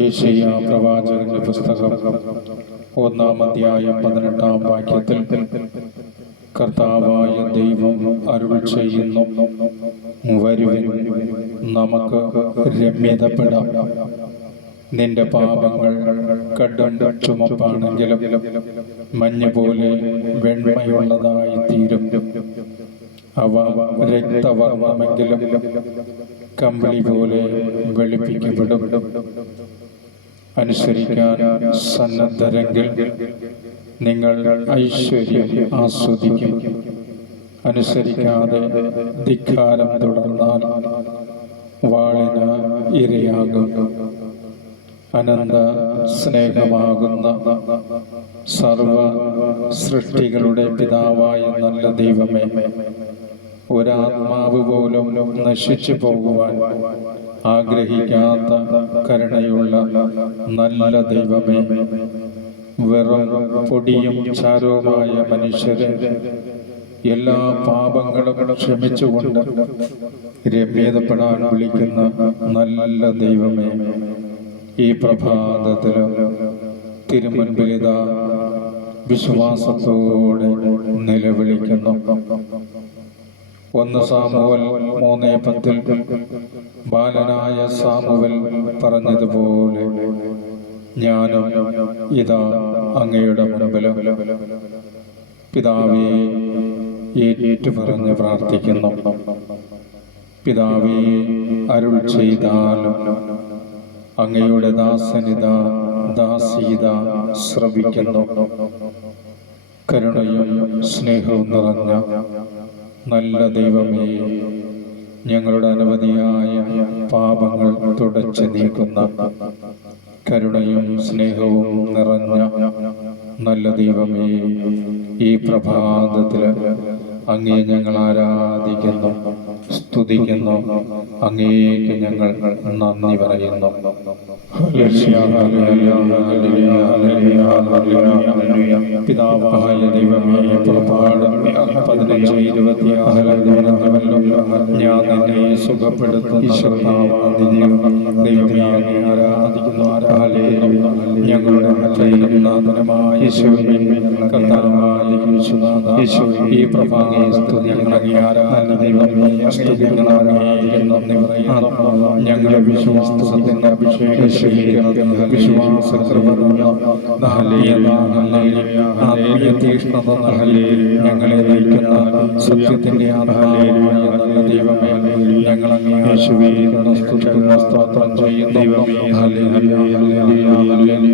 യെശയ്യാ പ്രവാചകന്റെ പുസ്തകം 1-ാം അധ്യായം 18-ാം വാക്യത്തിൽ കർത്താവായ ദൈവം അരുൾ ചെയ്യുന്നു, വരുവിൻ, നമുക്ക് രമ്യതപ്പെടാം. നിന്റെ പാപങ്ങൾ കടും ചുമപ്പാണെങ്കിലും മഞ്ഞ് പോലെ വെണ്മയുള്ളതായി തീരും. അവ രക്തവർണ്ണമെങ്കിലും കമ്പിളി പോലെ വെളുപ്പിക്കപ്പെടും. അനുസരിക്കാൻ സന്നദ്ധരെങ്കിൽ നിങ്ങൾ ഐശ്വര്യം ആസ്വദിക്കും. അനുസരിക്കാതെ ധിക്കാരം തുടർന്നാൽ വാളിന് ഇരയാകും. അനന്ത സ്നേഹമാകുന്ന സർവ സൃഷ്ടികളുടെ പിതാവായ നല്ല ദൈവമേ, ഒരാത്മാവ് പോലും നശിച്ചു പോകുവാൻ ആഗ്രഹിക്കാത്ത കരുണയുള്ള നല്ല ദൈവമേ, വെറും പൊടിയും ചാരവുമായ മനുഷ്യരെ എല്ലാ പാപങ്ങളും ക്ഷമിച്ചുകൊണ്ട് രമ്യതപ്പെടാൻ വിളിക്കുന്ന നല്ല ദൈവമേ, ഈ പ്രഭാതത്തില് തിരുമുൻപിലിതാ വിശ്വാസത്തോടെ നിലവിളിക്കുന്നു. 1 സാമുവേൽ 3:10 ബാലനായ സാമുവേൽ പറഞ്ഞതുപോലെ ഞാനും ഇതാ അങ്ങയുടെ മുൻപിൽ. പിതാവേ, ഏറ്റുപറഞ്ഞ് പ്രാർത്ഥിക്കുന്നു. പിതാവേ, അരുൾ ചെയ്താലും അങ്ങയുടെ ദാസീത ശ്രവിക്കുന്നു. കരുണയും സ്നേഹവും നിറഞ്ഞ നല്ല ദൈവമേ, ഞങ്ങളുടെ അനവധിയായ പാപങ്ങൾ തുടച്ചു നീക്കുന്ന കരുണയും സ്നേഹവും നിറഞ്ഞ നല്ല ദൈവമേ, ഈ പ്രഭാതത്തിൽ അങ്ങേ ഞങ്ങൾ ആരാധിക്കുന്നു, സ്തുതിക്കുന്നു. അങ്ങേക്ക് ഞങ്ങൾ നന്ദി പറയുന്നു. പിതാവായ ദൈവമേ, പുറപ്പാട് 15:26 ഞാൻ നിന്നെ സുഖപ്പെടുത്തുന്ന ദൈവമേ ആരാധിക്കുന്നു, ആരാധിക്കുന്നു. ഞങ്ങളുടെ നാഥനുമായ യേശുവേ, കർത്താവായ യേശുനാഥ, ഈ പ്രഭാതം സ്തുതികളെ ആരാധന ദൈവമേ, സ്തുതികൾ ആരാധിക്കുന്നു, നന്ദി പറയുന്നു. ഞങ്ങളെ വിശ്വാസത്തിന്റെ അഭിഷേകം സ്വീകരിക്കുന്ന വിശ്വാസകൃപ ഞങ്ങളെ നയിക്കുന്ന സത്യത്തിന്റെ ആധാരമായ നല്ല ദൈവമേ, ഞങ്ങൾ അങ്ങേ സ്തോത്രം ചെയ്യുന്ന ദൈവമേ, ഹല്ലേലൂയ ഹല്ലേലൂയ ഹല്ലേലൂയ.